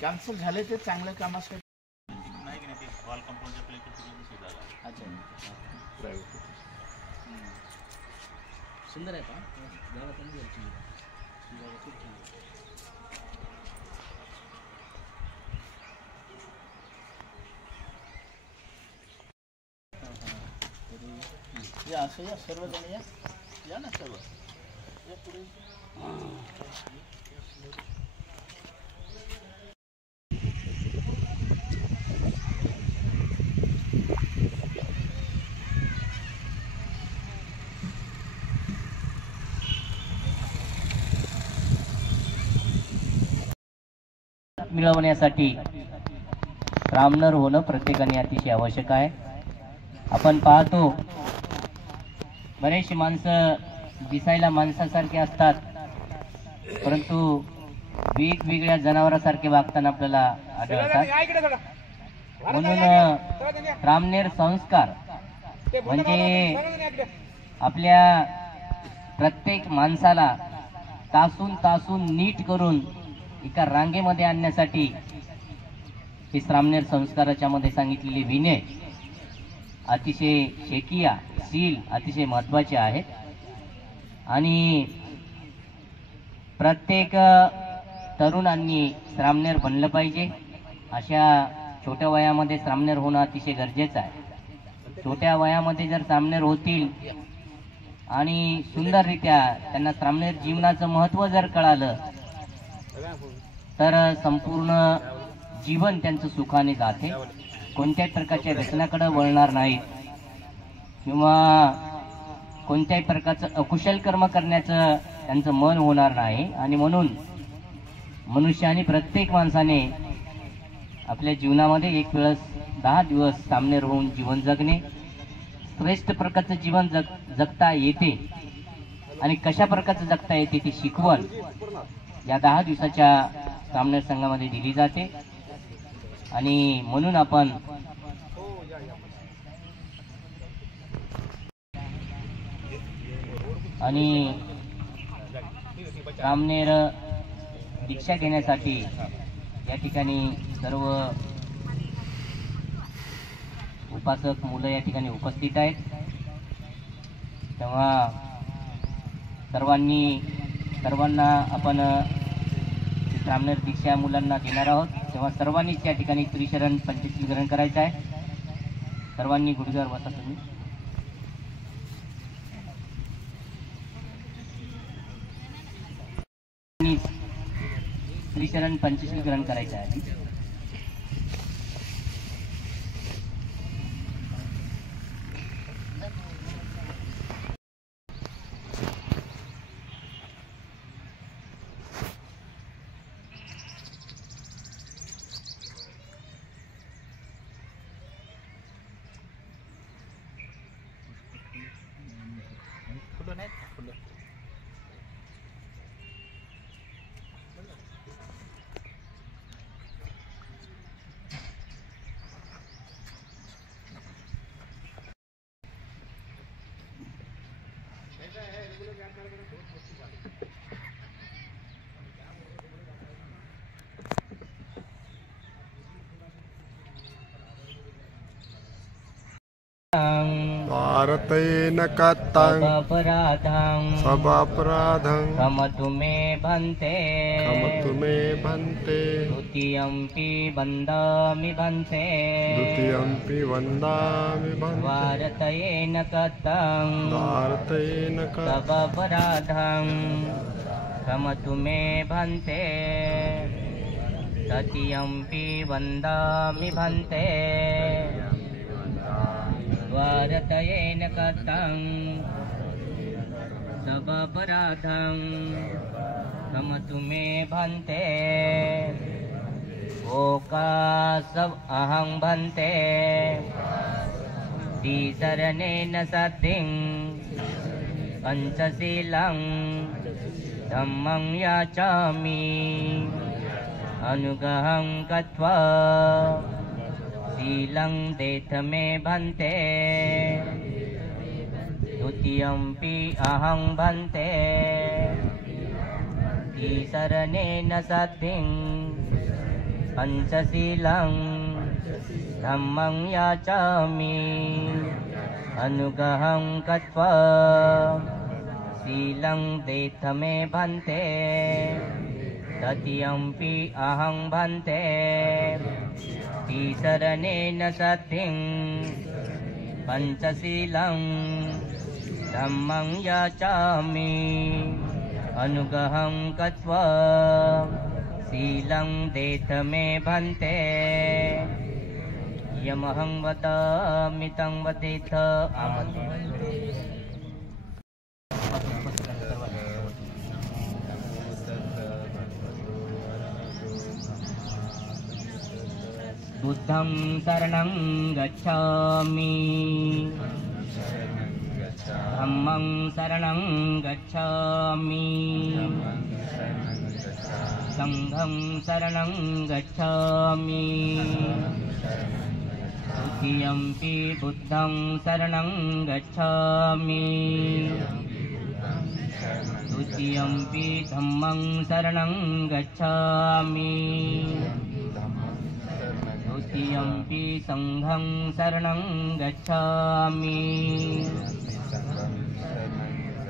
Cancel झाले ते चांगल्या कामासाठी नाही की नाही ते वॉल कंपाऊंडच्या प्लेकडे सुद्धा झाला. अच्छा प्रायव्हेट सुंदर आहे का जागा चांगली आहे जागा खूप छान आहे. या असं या सर्वजण या ना सर्व या पुढे. मिळवण्यासाठी ब्राह्मण होणं प्रत्येकाने अतिशय आवश्यक आहे. आपण पाहतो बरेचशी माणसं दिसायला माणसासारखे असतात परंतु वेगवेगळ्या जनावरांसारखे वागताना आपल्याला आढळतात. म्हणून ब्राह्मणेर संस्कार म्हणजे आपल्या प्रत्येक माणसाला तासून तासून नीट करून एका रांगेमध्ये आणण्यासाठी हे ब्राह्मणेर संस्काराच्या मध्ये सांगितलेले विनय अतिशय शेकिया सील अतिशय महत्वाचे आहेत. आणि प्रत्येक तरुणांनी ब्राह्मणेर बनलं पाहिजे. अशा छोट्या वयामध्ये ब्राह्मणेर होणं अतिशय गरजेचं आहे. छोट्या वयामध्ये जर ब्राह्मणेर होतील आणि सुंदररित्या त्यांना ब्राह्मणेर जीवनाचं महत्त्व जर कळालं तर संपूर्ण जीवन त्यांचं सुखाने जाते. कोणत्याही प्रकारच्या व्यसनाकडे वळणार नाहीत किंवा कोणत्याही प्रकारचं अकुशल कर्म करण्याचं त्यांचं मन होणार नाही. आणि म्हणून मनुष्याने प्रत्येक माणसाने आपल्या जीवनामध्ये एक वेळेस 10 दिवस ब्राह्मणेर होऊन जीवन जगणे श्रेष्ठ प्रकारचं जीवन जगता येते. आणि कशा प्रकारचं जगता येते ती शिकवण या 10 दिवसाच्या ब्राह्मणेर संघामध्ये दिली जाते. आणि म्हणून आपण आणि ब्राह्मणेर दीक्षा घेण्यासाठी या ठिकाणी सर्व उपासक मुलं या ठिकाणी उपस्थित आहेत. तेव्हा सर्वांना आपण ब्राह्मणेर दीक्षा मुलांना देणार आहोत. तेव्हा सर्वांनीच या ठिकाणी त्रिशरण पंचशील ग्रहण करायचं आहे. सर्वांनी गुडघ्यावर बसा तुम्ही. त्रिशरण पंचशील ग्रहण करायचं आहे. भारतेन कत्तं स्वपापराधं क्षमतु मे भन्ते द्वितीयंपि वन्दामि भन्ते भारतेन कत्तं स्वपापराधं क्षमतु मे भन्ते तृतीयंपि वन्दामि भन्ते भारतेन कत्तं स्वपापराधं क्षमतु मे भन्ते ओकासव अहं भन्ते तिसरणेन सतिं पंचशीलं धम्मं याचामि अनुगहं गत्वा शीलं देथ मे भन्ते द्वितीयंपि अहं भन्ते तिसरणेन सतिं पंचशीलं धम्मं याचामि अनुग्रहं कृत्वा शीलं देथ मे भन्ते तृतीयंपि अहं भन्ते तिसरनेन सत्यं पंचशीलं धम्मं याचामि अनुग्रहं कृत्वा शीलं देथ मे भन्ते यमहं वदामि तं वदेथ आमते बुद्धं शरणं गच्छामि धम्मं शरणं गच्छामि संघं शरणं गच्छामि तृतीयंपि बुद्धं शरणं गच्छामि तृतीयंपि धम्मं शरणं गच्छामि तृतीयंपि संघं शरणं गच्छामि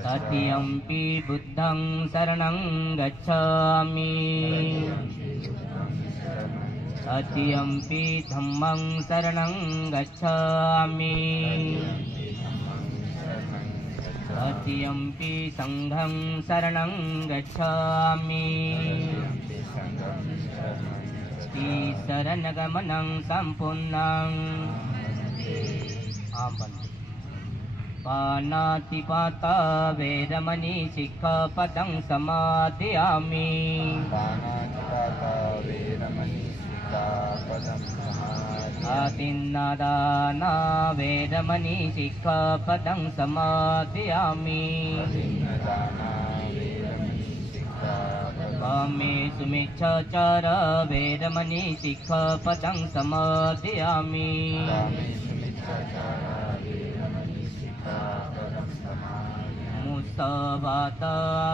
तृतीयंपि बुद्धं शरणं गच्छामि तृतीयंपि धम्मं शरणं गच्छामि तृतीयंपि संघं शरणं गच्छामि शरणगमनं सम्पूर्णं पानातिपाता वेरमणि सिक्खापदं समादयामि आदिन्नादाना वेरमणि सिक्खापदं समादयामि कामेषु मिच्छाचार वेरमणि सिक्खापदं समादयामि मुसावादा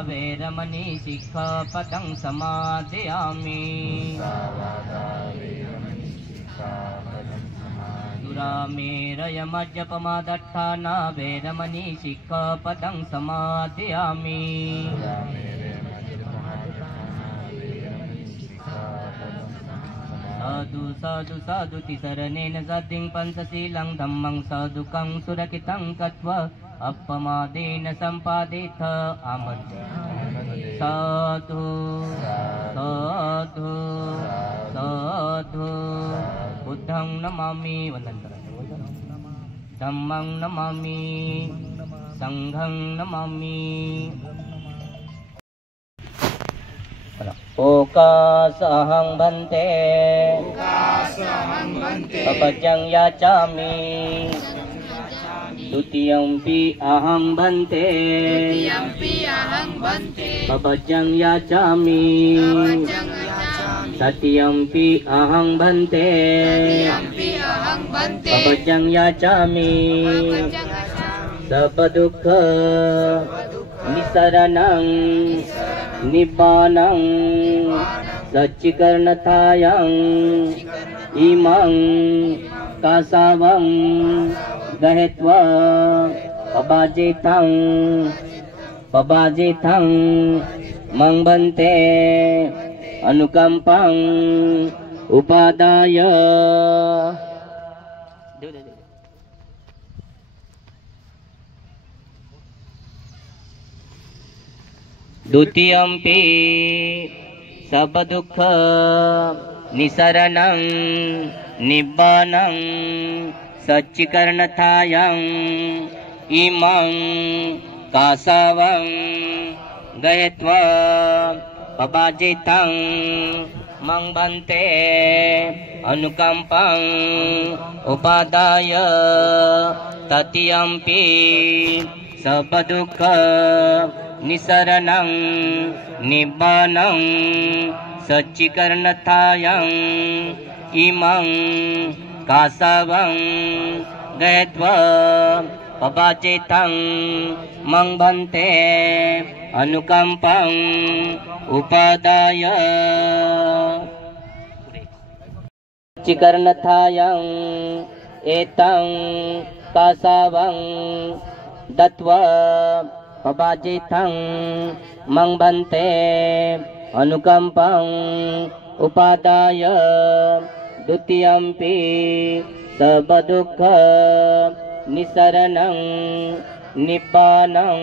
वेरमणि सिक्खापदं समादयामि दुरामेरयमज्जपमादट्ठाना वेरमणि सिक्खापदं समादयामि साधु साधु साधु तिसरनेन सद्दिं पंचशीलं धम्मं साधुकं सुरक्षितं कृत्वा अपमादेन सम्पादेथ आमते साधु साधु साधु बुद्धं नमामि धम्मं नमामि संघं नमामि ओकासहं भन्ते पपजं याचामि द्वितीयंपि अहं भन्ते पपजं याचामि तृतीयंपि अहं भन्ते पपजं याचामि सर्वदुःख निसरणं निब्बानं सच्चिकर्णतायं इमं कासावं गहेत्वा पबाजितं मंबन्ते अनुकंपं उपादाय द्वितीयंपि सर्वदुःख निसरणं निब्बानं सच्चिकर्णतायं इमं कासावं गहेत्वा पबाजितं मंबन्ते अनुकंपं उपादाय तृतीयंपि सर्वदुःख निसरणं निब्बानं सच्चिकर्णतायं इमं कासावं गहेत्वा पबाजितं मंबन्ते अनुकंपं उपादाय चिकर्णथायं एतं कासावं दत्वा पबाजितं मंभन्ते अनुकंपं उपादाय द्वितीयंपि सबदुःख निसरणं निब्बानं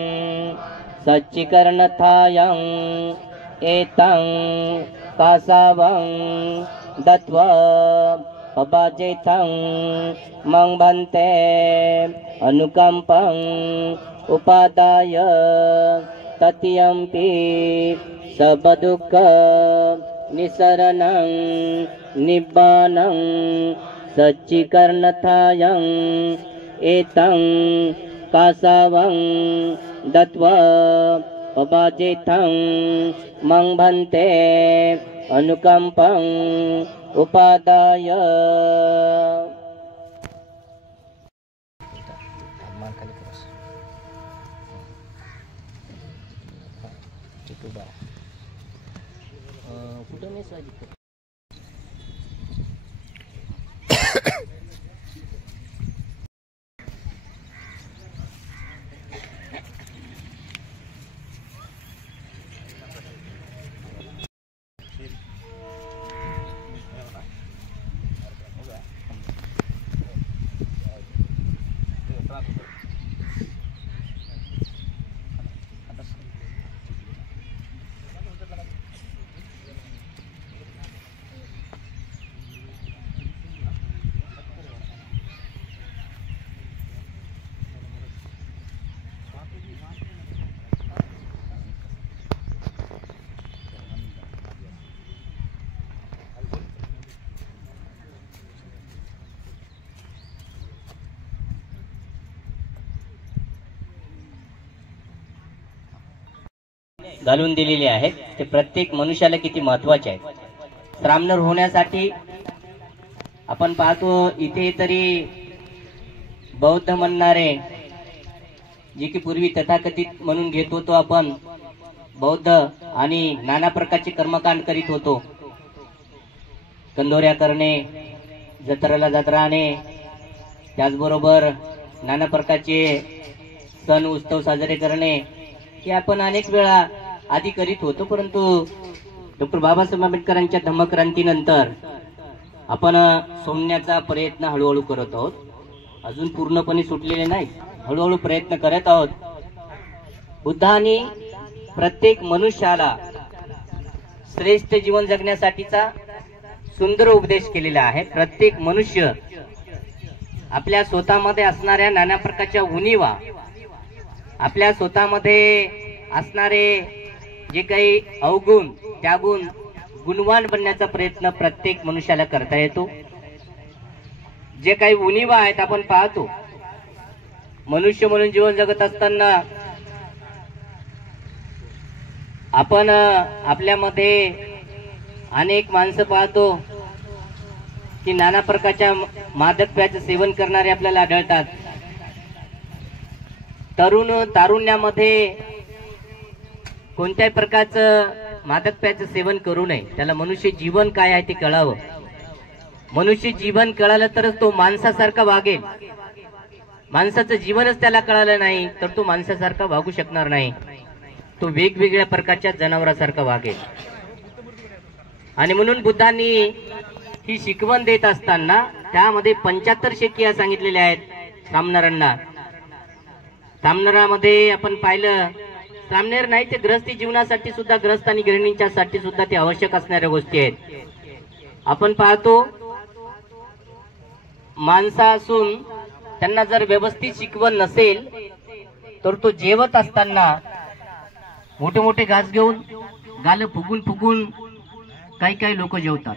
सच्चिकर्णथायं एतं कासावं दत्वा पबाजितं मंभन्ते अनुकंपं उपादाय तृतीयंपि सबदुःख निसरणं निब्बानं सच्चिकर्णथायं एतं कासावं दत्वा पबाजितं मंभन्ते अनुकंपं उपादाय कुठं नाही साजित घालून दिलेले आहेत ते प्रत्येक मनुष्याला किती महत्वाचे आहेत। ब्राह्मण होण्यासाठी आपण पाहतो इथे तरी बौद्ध म्हणणारे जे की पूर्वी तथाकथित म्हणून घेत होतो आपण बौद्ध आणि नाना प्रकारचे कर्मकांड करीत होतो। कंदोऱ्या करणे, जत्रेला जत्राने, त्याचबरोबर नाना प्रकारचे सण उत्सव साजरे करणे हे आपण अनेक वेळा आधी करीत होतो, परंतु डॉक्टर बाबासाहेब आंबेडकरांच्या धम्मक्रांतीनंतर आपण सोडण्याचा प्रयत्न हळूहळू करत आहोत। अजून पूर्णपणे सुटलेले नाही, हळूहळू प्रयत्न करत आहोत। बुद्धांनी प्रत्येक मनुष्याला श्रेष्ठ जीवन जगण्यासाठीचा सुंदर उपदेश केलेला आहे। प्रत्येक मनुष्य आपल्या स्वतःमध्ये असणाऱ्या नाना प्रकारच्या उणीवा, आपल्या स्वतःमध्ये असणारे जे काही अवगुण त्यागुण गुणवान बनण्याचा प्रयत्न प्रत्येक मनुष्याला करता येतो। जे काही उणीवा आहेत आपण पाहतो, मनुष्य म्हणून जीवन जगत असताना आपण आपल्यामध्ये अनेक माणसं पाहतो की नाना प्रकारच्या मादक पेयाचं सेवन करणारे आपल्याला आढळतात। तारुण्यामध्ये कोणत्याही प्रकारचं मादक पेयाचं सेवन करू नये। त्याला मनुष्य जीवन काय आहे ते कळावं। मनुष्य जीवन कळालं तरच तो माणसासारखा वागेल। माणसाचं जीवनच त्याला कळालं नाही तर तो माणसासारखा वागू शकणार नाही, तो वेगवेगळ्या प्रकारच्या जनावरांसारखा वागेल। आणि म्हणून बुद्धांनी ही शिकवण देत असताना त्यामध्ये 75 शिकवणी सांगितलेल्या आहेत ब्राह्मणांना। ब्राह्मणामध्ये आपण पाहिलं, ब्राह्मण नाही ते गृहस्थी जीवनासाठी सुद्धा, गृहस्थ आणि गृहिणींच्या साठी सुद्धा ते आवश्यक असणाऱ्या गोष्टी आहेत। आपण पाहतो माणसा असून त्यांना जर व्यवस्थित शिकवण नसेल तर तो जेवत असताना मोठे मोठे घास घेऊन गाल फुगून फुगून काही लोक जेवतात।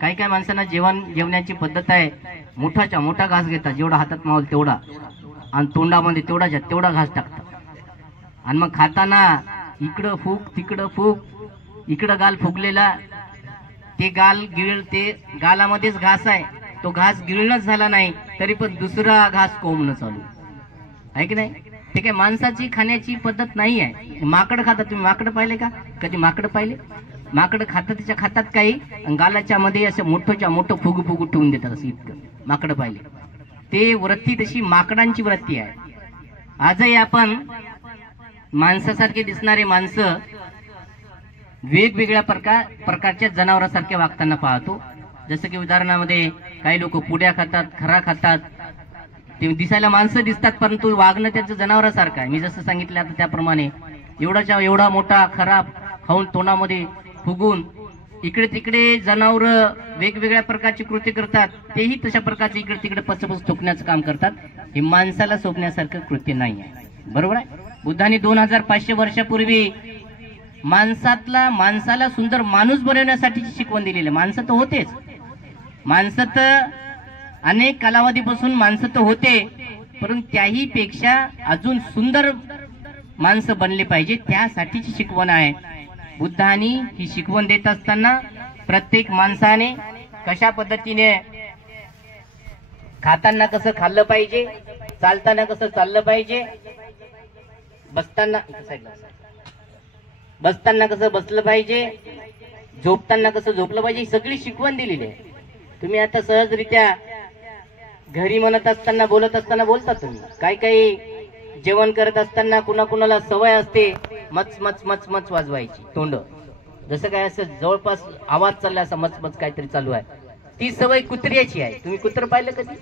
काही माणसांना जेवण्याची पद्धत आहे, मोठाच्या मोठा घास घेतात, जेवढा हातात मावल तेवढा, आणि तोंडामध्ये तेवढा घास टाकतात। आणि मग खाताना इकडं फूक तिकडं फूक, इकडं गाल फुगलेला, ते गालामध्येच घास आहे, तो घास गिळणच झाला नाही तरी पण दुसरा घास कोंबणं चालू आहे की नाही। ते काय माणसाची खाण्याची पद्धत नाही आहे। माकड खातात, तुम्ही माकड पाहिले का? कधी माकड पाहिले? माकडं खातात, त्याच्या खातात काही आणि गालाच्या मध्ये असं मोठंच्या मोठं फुगू फुगू ठेवून देतात. असं इतकं माकडं पाहिले. ते वृत्ती तशी माकडांची वृत्ती आहे. आजही आपण माणसासारखे दिसणारे माणसं वेगवेगळ्या प्रकारच्या जनावरांसारखे वागताना पाहतो. जसं की उदाहरणामध्ये काही लोक पुड्या खातात, खरा खातात. ते दिसायला माणसं दिसतात परंतु वागणं त्याचं जनावरासारखं आहे. मी जसं सांगितलं आता त्याप्रमाणे एवढाच्या एवढा मोठा खरा खाऊन तोंडामध्ये फुगून इकडे तिकडे जनावर वेगवेगळ्या प्रकारची कृती करतात. तेही तशा प्रकारचे इकडे तिकडे पचपच थुकण्याचं काम करतात. हे माणसाला सोपण्यासारखं कृत्य नाही आहे. बरोबर आहे. बुद्धांनी 2500 वर्षापूर्वी माणसाला सुंदर माणूस बनवण्यासाठीची शिकवण दिलेली. माणसं तर होतेच, माणसं तर अनेक कालावधीपासून माणसं तर होते, परंतु त्याही पेक्षा अजून सुंदर माणसं बनले पाहिजे त्यासाठीची शिकवण आहे. बुद्धांनी ही शिकवण देत असताना प्रत्येक माणसाने कशा पद्धतीने खाताना कसं खाल्लं पाहिजे, चालताना कसं चाललं पाहिजे, बसताना कसं बसलं पाहिजे, झोपताना कसं झोपलं पाहिजे, ही सगळी शिकवण दिलेली आहे. तुम्ही आता सहजरित्या घरी म्हणत असताना बोलत असताना बोलता. तुम्ही काही जेवण करत असताना कुणाकुणाला सवय असते मच मच मच मच वाजवायची तोंड, जसं काय असं जवळपास आवाज चालला असा मच मच काहीतरी चालू आहे. ती सवय कुत्र्याची आहे. तुम्ही कुत्र पाहिलं कधी?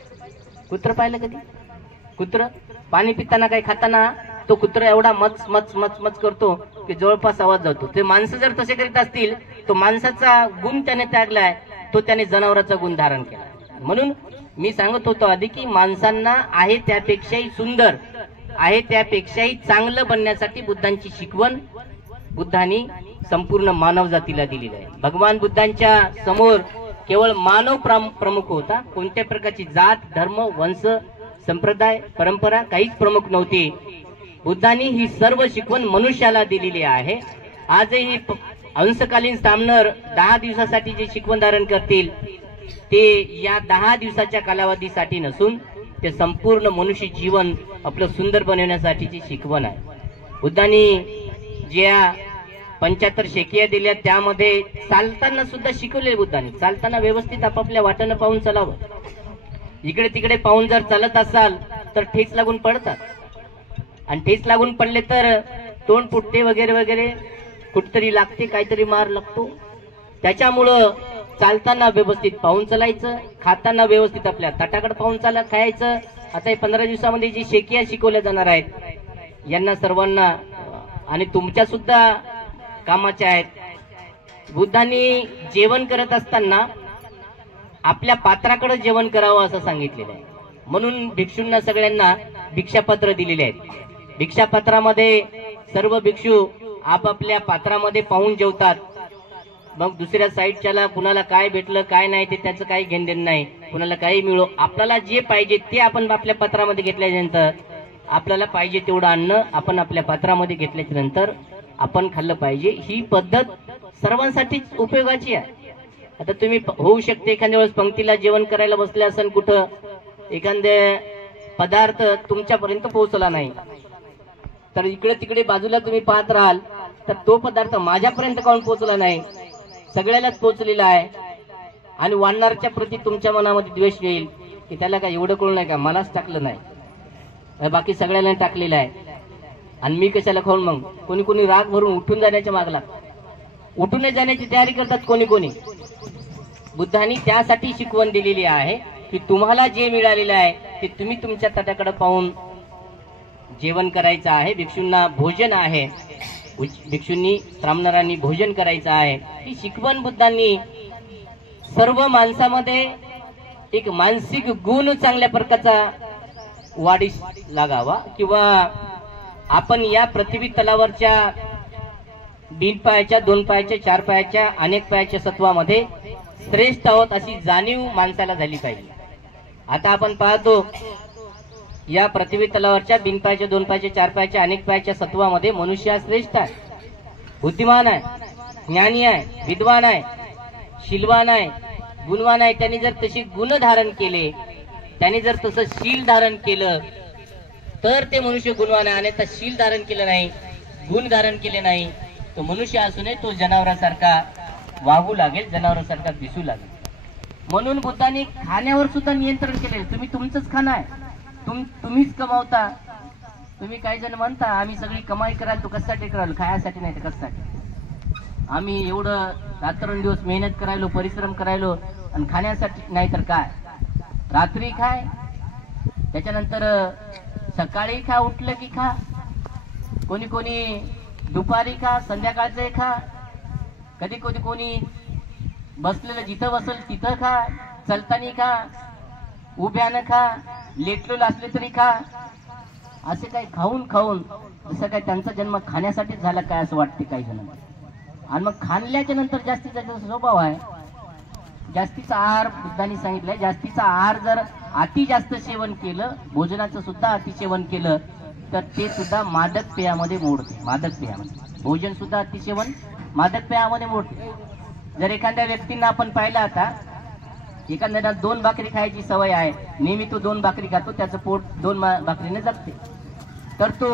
कुत्र पाणी पिताना काही खाताना तो कुत्र एवढा मच मच मच मच करतो की जवळपास आवाज जातो. ते माणसं जर तसे करीत असतील तो माणसाचा गुण त्याने त्यागलाय, तो त्याने जनावराचा गुण धारण केला. म्हणून मी सांगत होतो आधी की माणसांना आहे त्यापेक्षाही सुंदर, आहे त्यापेक्षाही चांगलं बनण्यासाठी बुद्धांची शिकवण बुद्धांनी संपूर्ण मानव जातीला दिलेली आहे. भगवान बुद्धांच्या समोर केवळ मानव प्रमुख होता. कोणत्या प्रकारची जात, धर्म, वंश, संप्रदाय, परंपरा काहीच प्रमुख नव्हती. बुद्धांनी ही सर्व शिकवण मनुष्याला दिलेली आहे. आजही अंशकालीन सामनर 10 दिवसासाठी जे शिकवण धारण करतील ते या 10 दिवसाच्या कालावधीसाठी नसून ते संपूर्ण मनुष्य जीवन आपलं सुंदर बनवण्यासाठीची शिकवण आहे. बुद्धांनी ज्या 75 शेकिया दिल्या त्यामध्ये चालताना सुद्धा शिकवले. बुद्धांनी चालताना व्यवस्थित आपापल्या वाटेनं पाहून चालावं. इकडे तिकडे पाहून जर चालत असाल तर ठेच लागून पडतात, आणि ठेच लागून पडले तर तोंड फुटते वगैरे वगैरे, कुठतरी लागते, काहीतरी मार लागतो. त्याच्यामुळं चालताना व्यवस्थित पाहून चालायचं, खाताना व्यवस्थित आपल्या ताटाकडे पाहून खायचं. आता हे 15 दिवसामध्ये जी शेकिया शिकवल्या जाणार आहेत यांना सर्वांना आणि तुमच्या सुद्धा कामाच्या आहेत. बुद्धांनी जेवण करत असताना आपल्या पात्राकडे जेवण करावं असं सांगितलेलं आहे. म्हणून भिक्षूंना सगळ्यांना भिक्षापत्र दिलेले आहेत. भिक्षापत्रामध्ये सर्व भिक्षू आपापल्या पात्रामध्ये पाहून जेवतात. मग दुसऱ्या साईडच्याला कुणाला काय भेटलं काय नाही ते त्याचं काही घेणदेण नाही. कुणाला काही मिळो, आपल्याला जे पाहिजे ते आपण आपल्या पात्रामध्ये घेतल्यानंतर आपल्याला पाहिजे तेवढं अन्न आपण आपल्या पात्रामध्ये घेतल्याच्या नंतर आपण खाल्लं पाहिजे. ही पद्धत सर्वांसाठीच उपयोगाची आहे. आता तुम्ही होऊ शकते एखाद्या वेळेस पंक्तीला जेवण करायला बसले असेल, कुठं एखादे पदार्थ तुमच्यापर्यंत पोहोचला नाही तर इकडे तिकडे बाजूला तुम्ही पाहत राहाल तर तो पदार्थ माझ्यापर्यंत काऊन पोहोचला नाही, सगळ्यालाच पोहोचलेला आहे. आणि वाढणारच्या प्रती तुमच्या मनामध्ये द्वेष येईल की त्याला काय एवढं कळू नाही का, मलाच टाकलं नाही, बाकी सगळ्यांना टाकलेलं आहे आणि मी कशाला खाऊन. मग कोणी कोणी राग भरून उठून जाण्याच्या मागला, उठून जाण्याची तयारी करतात कोणी कोणी. बुद्धांनी त्यासाठी शिकवण दिलेली आहे की तुम्हाला जे मिळालेलं आहे ते तुम्ही तुमच्या ताटाकडे पाहून जेवण करायचं आहे. भिक्षूंना भोजन आहे, भिक्षूंनी ब्राह्मणांनी भोजन करायचं आहे. ही शिकवण बुद्धांनी सर्व माणसामध्ये एक मानसिक गुण चांगल्या प्रकारचा वाढीस लागावा, किंवा आपण या पृथ्वी तलावरच्या 3 पायाच्या, 2 पायाच्या, 4 पायाच्या, अनेक पायाच्या सत्वामध्ये श्रेष्ठ आहोत अशी जाणीव माणसाला झाली पाहिजे. आता आपण पाहतो या पृथ्वी तलावरच्या 3 पायाच्या, 2 पायाच्या, 4 पायाच्या, अनेक पायाच्या सत्वामध्ये मनुष्य हा श्रेष्ठ आहे, बुद्धिमान आहे, ज्ञानी आहे, विद्वान आहे, शीलवान आहे, गुणवान आहे. त्यांनी जर तशी गुण धारण केले, त्यांनी जर तसं शील धारण केलं तर ते मनुष्य गुणवान आहे. आणि शील धारण केलं नाही, गुण धारण केले नाही तो मनुष्य असू नये, तो जनावरासारखा वागू लागेल, जनावरासारखा दिसू लागेल. म्हणून बुद्धांनी खाण्यावर सुद्धा नियंत्रण केले. तुम्ही तुमचंच खाणं आहे, तुम्हीच कमावता. तुम्ही काही जण म्हणता आम्ही सगळी कमाई कराल, तो कशासाठी कराल? खायासाठी नाही तर कशासाठी? आम्ही एवढं रात्रंदिवस मेहनत करायलो, परिश्रम करायलो आणि खाण्यासाठी नाही तर काय? रात्री खाय, त्याच्यानंतर सकाळी खा, उठलं की खा, कोणी कोणी दुपारी खा, संध्याकाळचं खा, कधी कधी कोणी बसलेलं जिथं बसल तिथं खा, चलतानी खा, उभ्यानं खा, लेटलेलं असले तरी खा. असे काही खाऊन खाऊन जसं काय त्यांचा जन्म खाण्यासाठीच झाला काय असं वाटते काही जणांना. आणि मग खाल्ल्याच्या नंतर जास्तीचा स्वभाव आहे जास्तीचा आहार. बुद्धांनी सांगितलंय जास्तीचा आहार जर अति जास्त सेवन केलं, भोजनाचं सुद्धा अतिसेवन केलं तर ते सुद्धा मादक पेयामध्ये मोडते. मादक पेयामध्ये भोजन सुद्धा अतिसेवन मादक पेयामध्ये मोडते. जर एखाद्या व्यक्तींना आपण पाहिलं, आता एखाद्याला 2 भाकरी खायची सवय आहे, नेहमी तो 2 भाकरी खातो, त्याचं पोट 2 भाकरीने जगते. तर तो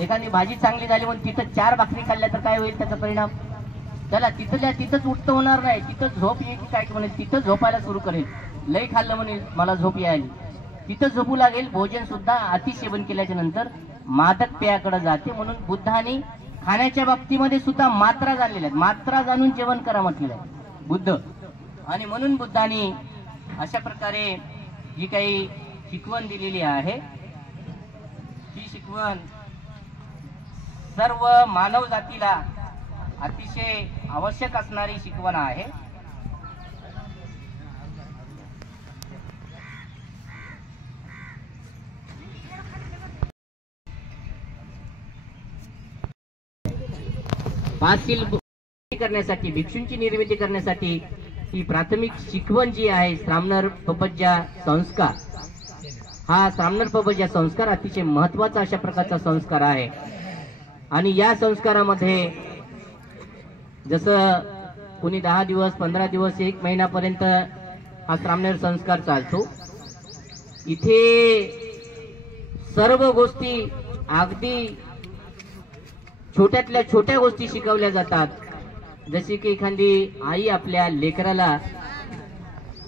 एखादी भाजी चांगली झाली म्हणून तिथं 4 भाकरी खाल्ल्या तर काय होईल त्याचा परिणाम? त्याला तिथंच उठतं होणार नाही, तिथं झोप येईल काय म्हणेल, तिथं झोपायला सुरू करेल. लई खाल्लं म्हणेल मला झोप यायली, तिथं झोपू लागेल. भोजन सुद्धा अतिसेवन केल्याच्या नंतर मादक पेयाकडे जाते. म्हणून बुद्धांनी खाण्याच्या बाबतीमध्ये सुद्धा मात्रा जाणलेल्या आहेत. मात्रा जाणून जेवण करा म्हटलेलं आहे बुद्ध. आणि म्हणून बुद्धांनी अशा प्रकारे जी काही शिकवण दिलेली आहे, ही शिकवण सर्व मानव जातीला अतिशय आवश्यक असणारी शिकवण आहे. पाचशील करण्यासाठी, भिक्षूंची निर्मिती करण्यासाठी ही प्राथमिक शिकवण जी आहे श्रामणर पपज्या संस्कार, हा श्रामणर पपज्या संस्कार अतिशय महत्वाचा अशा प्रकारचा संस्कार आहे. आणि या संस्कारामध्ये जसं कोणी 10 दिवस, 15 दिवस, 1 महिन्यापर्यंत हा श्रामणर संस्कार चालतो. इथे सर्व गोष्टी अगदी छोट्यातल्या छोट्या गोष्टी शिकवल्या जातात. जशी की एखादी आई आपल्या लेकराला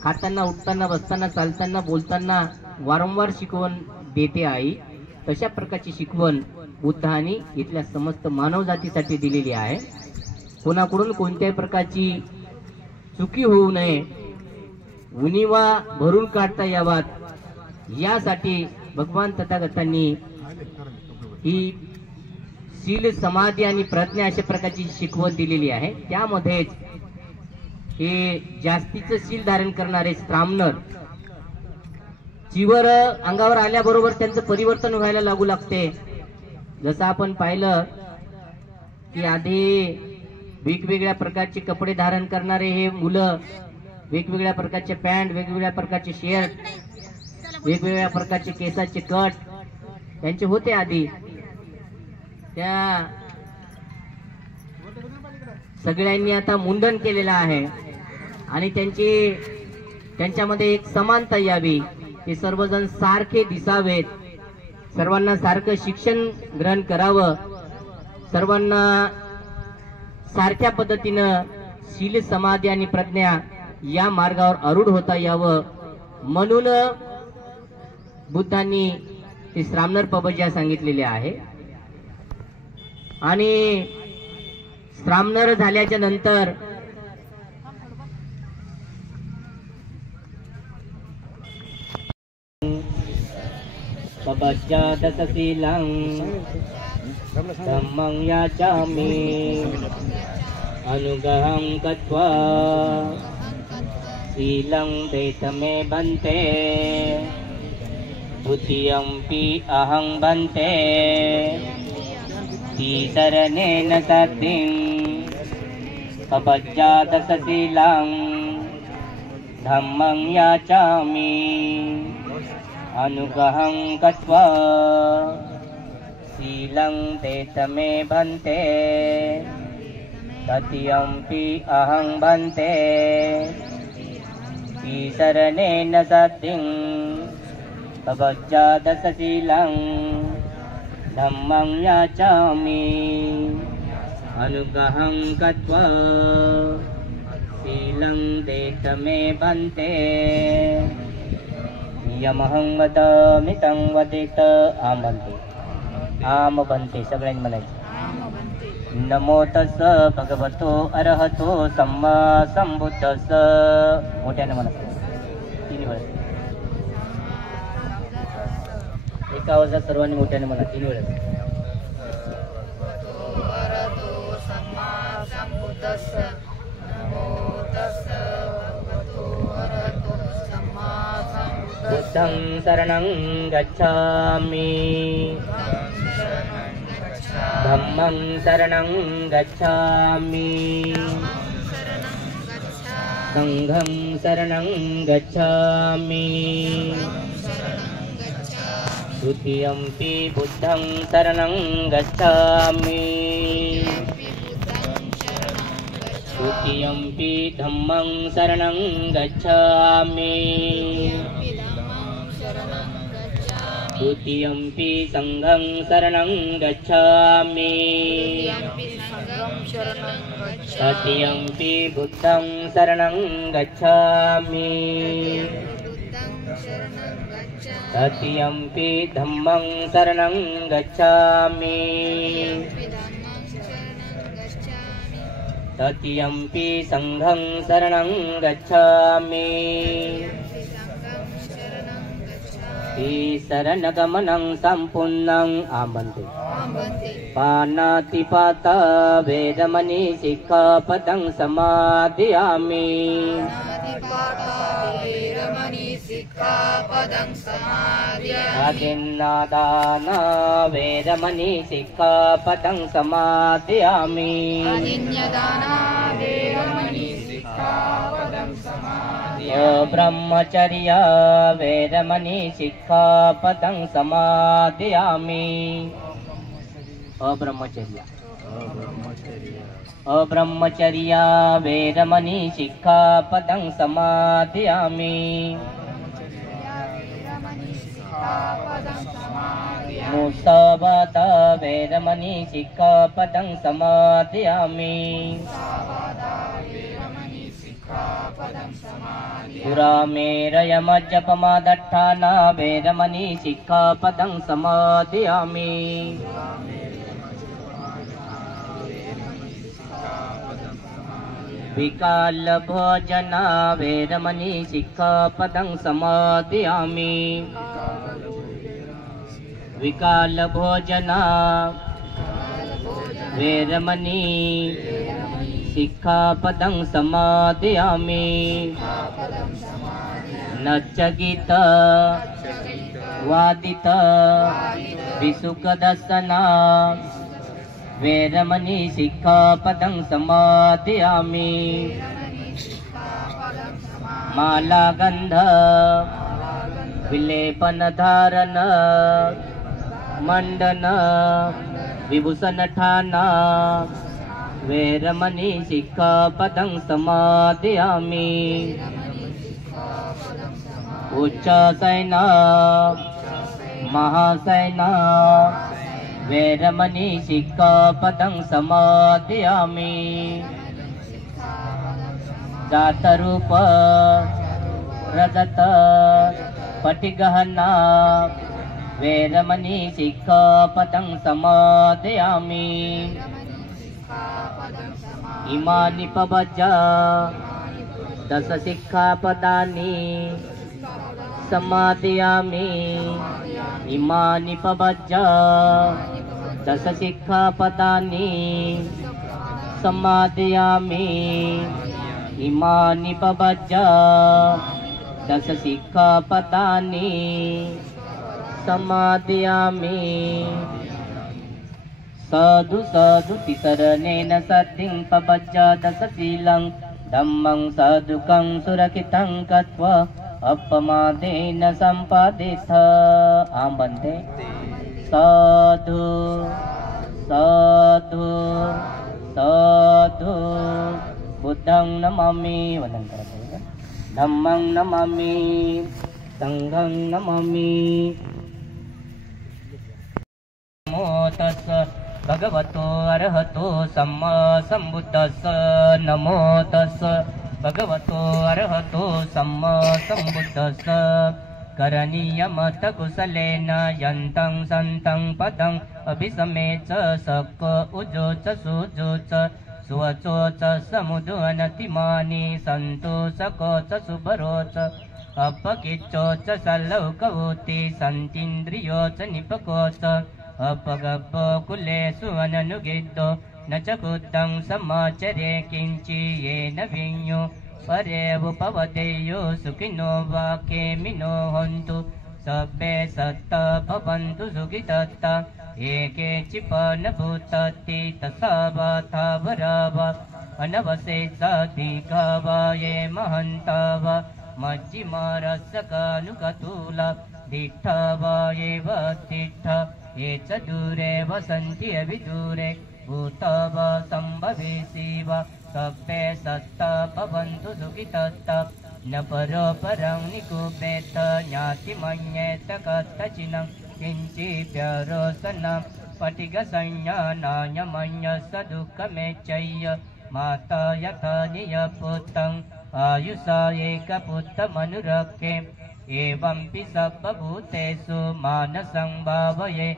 खाताना, उठताना, बसताना, चालताना, बोलताना वारंवार शिकवण देते आई, तशा प्रकारची शिकवण बुद्धांनी इथल्या समस्त मानवजातीसाठी दिलेली आहे. कोणाकडून कोणत्याही प्रकारची चुकी होऊ नये, उणिवा भरून काढता यावात यासाठी भगवान तथागतांनी ही शील, समाधी आणि प्रज्ञा अशा प्रकारची शिकवण दिलेली आहे. त्यामध्येच हे जास्तीचं शील धारण करणारे श्रामणर चिवर अंगावर आल्याबरोबर त्यांचं परिवर्तन व्हायला लागू लागते. जसं आपण पाहिलं की आधी वेगवेगळ्या प्रकारचे कपडे धारण करणारे हे मुलं, वेगवेगळ्या प्रकारचे पॅन्ट, वेगवेगळ्या प्रकारचे शर्ट, वेगवेगळ्या प्रकारचे केसाचे कट त्यांचे होते आधी. त्या सगळ्यांनी आता मुंडन केलेलं आहे आणि त्यांच्यामध्ये एक समानता यावी, ते सर्वजण सारखे दिसावेत, सर्वांना सारखं शिक्षण ग्रहण करावं, सर्वांना सारख्या पद्धतीनं शील, समाधी आणि प्रज्ञा या मार्गावर आरूढ होता यावं म्हणून बुद्धांनी ते श्रामणर पपज्या सांगितलेले आहे. आणि श्रामणर झाल्याच्या नंतर पपज्या दशशीलं धम्मं याचामि अनुग्रहं कृत्वा शीलं देतमे भन्ते द्वितीयंपि अहं भन्ते तीसरणेन सद्धिं पपज्या दशशीलं धम्मं याचामि अनुग्रहं कृत्वा शीलं देतमे भन्ते तृतीयंपि अहं भन्ते तीसरणेन सद्धिं पपज्या दशशीलं धम्मं याचामि अनुग्रहं कृत्वा शीलं देत मे भन्ते यमहं वदामि तं वदेत आम भन्ते आम भन्ते सगळ्यांनी म्हणायचं नमो तस् भगवतो अरहतो सम्मा संबुद्धस्स मोठ्याने म्हणा 3 वेळा एका आवाजात सर्वांनी मोठ्याने म्हणा 3 वेळा बुद्धं शरणं गच्छामि धम्मं शरणं गच्छामि संघं शरणं गच्छामि द्वितीयंपि बुद्धं शरणं गच्छामि द्वितीयंपि धम्मं शरणं गच्छामि द्वितीयंपि संघं शरणं गच्छामि तृतीयंपि बुद्धं शरणं गच्छामि तृतीयंपि धम्मं शरणं गच्छामि तृतीयंपि संघं शरणं गच्छामि शरणगमनं सम्पूर्णं आमन्ते पाणातिपाता वेदमणि सिक्खापदं समादयामि आदिन्नादाना वेदमणि सिक्खापदं समादयामि ब्रह्मचर्य वेदमणि सिक्खापदं समादयामि अब्रह्मचर्य वेदमणि सिक्खापदं समादयामि मुसावादा वेदमणि सिक्खापदं समादयामि पुरामेरयमज्जपमादट्ठाना वेदमणि सिक्खापदं समादयामि विकालभोजना वेदमणि सिक्खापदं समादयामि विकालभोजना वेदमणि सिक्खापदं समादयामि नच्चगित वादित विसुखदर्शना वेदमणि सिक्खापदं समादयामि मालागन्ध विलेपनधारण मंडन विभूषणठाना वेदमणि सिक्खापदं समादयामि उच्चसैन महासैन वेदमणि सिक्खापदं समादयामि जातरूप रजत पटिगहना वेदमणि सिक्खापदं समादयामि इमानि पवज दश सिक्खापदानि समादयामि इमानि पवज दश सिक्खापदानि समादयामि इमानि पवज दश सिक्खापदानि समादयामि साधु साधु तिसरणेन सद्धिं पवज दशशीलं धम्मं साधुकं सुरक्षितं कृत्वा अपमादेन सम्पादित आम्बन्ते साधु साधु साधु बुद्धं नमामि वदन् करते धम्मं नमामि संघं नमामि नमो तस्स भगवतो अरहतो सम्मा संबुद्धस्स नमो तस्स भगवतो अरहतो सम्मा संबुद्धस्स करणीयमत कुशलेन यन्तं सन्तं पदं अभिसमे च सक उजो च सुजो च सुवचो च समुदो अनतिमानि सन्तो सको च सुभरो च अपकिच्चो च सल्लौकवोति सन्तीन्द्रियो च निपको च अपगप्पो कुलेषु अननुगिद्धो न च कुद्धं समाचरे किञ्चि येन विඤ्ञो परेवुपवदेयो सुखिनो वा केमिनो हन्तु सब्बे सत्ता भवन्तु सुखितत्ता एके चिपन भूतति तथा वा थावरा वा अनवशेषाधिका वा ये महन्ता वा मज्जिमारसकानुकतूला दिट्ठा वा एव तिष्ठा ये च दूरे वसन्ति अभिदूरे भूता वा सम्भवेसि वा सब्बे सत्ता भवन्तु सुखितत्ता न परो परं निकुपेत ज्ञातिमन्येत कथचिनं किञ्चिप्यरोसनं पटिगसंज्ञानायमन्यस्य दुःखमेच्चय्य माता यथा नियपुत्रं आयुषा एकपुत्रमनुरक्षे एवंपि सर्वभूतेषु मानसं भावये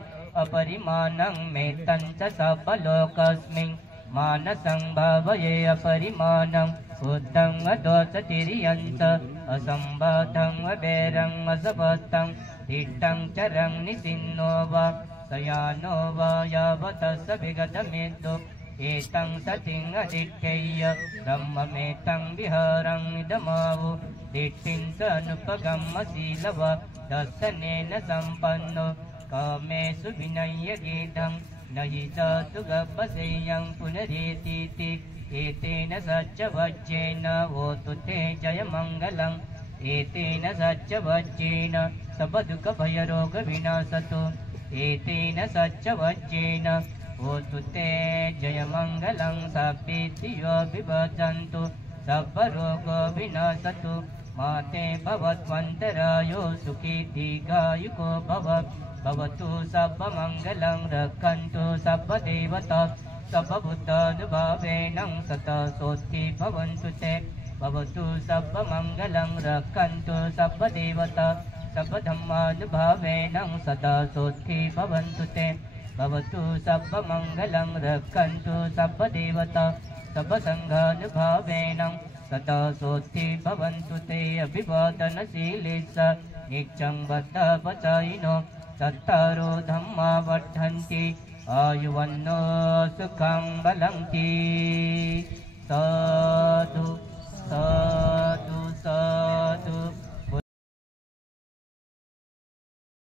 अपरिमाणं मेतं च सर्वलोकस्मिन् मानसं भावये अपरिमाणं बुद्धं अदोषतिर्यं च असम्बाधं वैरं असपथं दिष्टं चरं निसिन्नो वा सयानो वा यावतः विगतमेतु एतं सतिं अदिष्ठेय ब्रह्ममेतं विहरं इदमावु दिष्टिं च अनुपगम्यशीलव दर्शनेन सम्पन्नो कामेषु विनय्य गीतं न हि च सुगपसेयं पुनरेतीति एतेन सच्चवज्जेन वोतु ते जयमङ्गलम् एतेन सच्चवज्जेन सबदुःखभयरोगविनाशतु एतेन सच्चवज्जेन वोतु ते जयमङ्गलं सप्पीतियो विभजन्तु सर्वरोगो विनाशतु माते भवत्वन्तरायो सुखी दीर्घायुको भवतु सर्वमङ्गलं रक्षन्तु सर्वदेवता सर्वबुद्धानुभावेन सतः सोत्थि भवन्तु ते भवतु सर्वमङ्गलं रक्षन्तु सर्वदेवता सर्वधर्मानुभावेन सदा सोत्थि भवन्तु ते भवतु सर्वमङ्गलं रक्षन्तु सर्वदेवता सर्वसङ्घानुभावेन सदा सोत्थि भवन्तु ते अभिवादनशीलिस नित्यं बद्धपचायिनो चत्तारो धम्मा वर्धन्ति आयुवन्नो सुखं बलं ति साधु।